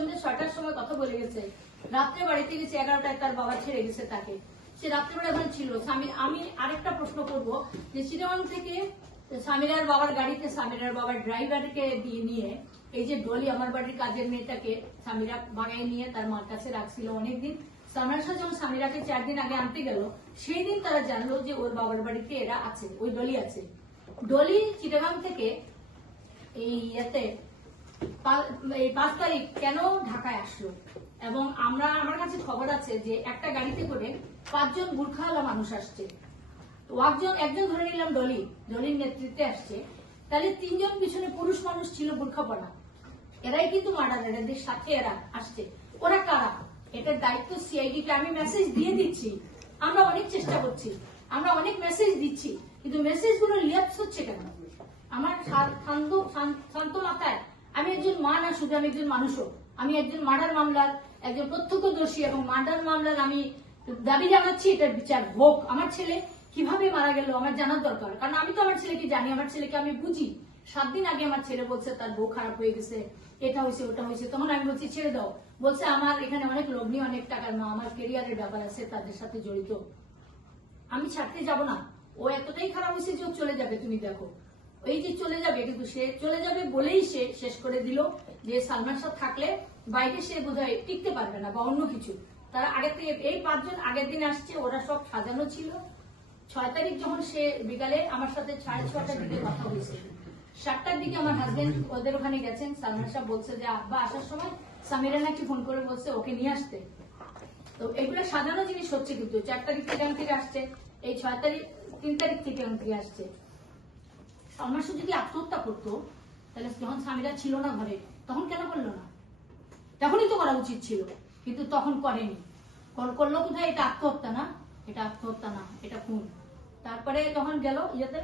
সন্ধ্যে 6টার সময় কথা বলে গেছে, রাত্রে বাড়িতে গেছে 11টায়, তার বাবা ছেড়ে গেছে তাকে। সে রাত্রেবেলা এখন ছিল। আমি আরেকটা প্রশ্ন করবো যে চিটাগাং থেকে সামিরার বাবার গাড়িতে সামিরার বাবার ড্রাইভারকে দিয়ে নিয়ে এই যে ডলি আমার বাড়ির কাজের মেয়েটাকে সামিরা বাগায় নিয়ে তার মার কাছে রাখছিল অনেকদিন। সামিরার সাথে যখন সামিরাকে 4 দিন আগে আনতে গেল, সেই দিন তারা জানলো যে ওর বাবার বাড়িতে এরা আছে, ওই ডলি আছে। ডলি চিটাগাং থেকে এই 5 তারিখ কেন ঢাকায় আসলো, এবং আমার কাছে খবর আছে যে একটা গাড়িতে করে 5 জন বুরখাওয়ালা মানুষ আসছে। একজন ধরে নিলাম ডলির নেতৃত্বে আসছে, তাহলে 3 জন পিছনে পুরুষ মানুষ ছিল বুরখা পরা। এরাই কিন্তু মার্ডার, এদের সাথে এরা আসছে। ওরা কারা? এটার দায়িত্ব সিআইডি কে। আমি মেসেজ দিয়ে দিচ্ছি, আমরা অনেক চেষ্টা করছি, আমরা অনেক মেসেজ দিচ্ছি, কিন্তু মেসেজ গুলো রিয়াক্ট হচ্ছে কেন? আমার শান্ত মাথায়, আমি একজন মা না, শুধু আমি একজন মানুষও। আমি একজন মার্ডার মামলার একজন প্রত্যক্ষদর্শী, এবং মার্ডার মামলার আমি দাবি জানাচ্ছি এটার বিচার হোক। আমার ছেলে কিভাবে মারা গেল আমার জানার দরকার, কারণ আমি তো আমার ছেলেকে জানি, আমার ছেলেকে আমি বুঝি। 7 দিন আগে আমার ছেলে বলছে তার বউ খারাপ হয়ে গেছে, এটা হয়েছে ওটা হয়েছে, তখন আমি বলছি ছেড়ে দাও। বলছে আমার এখানে অনেক লগ্নি, অনেক টাকার মা, আমার কেরিয়ারের ব্যাপার আছে, তাদের সাথে জড়িত, আমি ছাড়তে যাব না। ও এতটাই খারাপ হয়েছে যে ও চলে যাবে, তুমি দেখো। এই যে চলে যাবে, কিন্তু সে চলে যাবে বলেই সে শেষ করে দিল যে সালমান শাহ থাকলে বাইরে সে বোধহয় টিকতে পারবে না বা অন্য কিছু। তারা আগে থেকে এই 5 জন আগের দিন আসছে, ওরা সব সাজানো ছিল। 6 তারিখ যখন সে বিকালে আমার সাথে 6:30টার দিকে কথা হয়েছে, 7টার দিকে আমার হাজবেন্ড ওদের ওখানে গেছেন। সালমান শাহ বলছে যে আব্বা আসার সময় সামিরা নাকি ফোন করে বলছে ওকে নিয়ে আসতে। তো এগুলো সাজানো জিনিস হচ্ছে, কিন্তু 4 তারিখ থেকে আসছে, এই 6 তারিখ 3 তারিখ থেকে আসছে। সালমান শাহ যদি আত্মহত্যা করতো, তাহলে যখন সামিরা ছিল না ঘরে, তখন কেন করলো না? তখনই তো করা উচিত ছিল, কিন্তু তখন করেনি। করলো কোথায়? এটা আত্মহত্যা না, এটা আত্মহত্যা না, এটা খুন। তারপরে যখন গেল ইয়েতে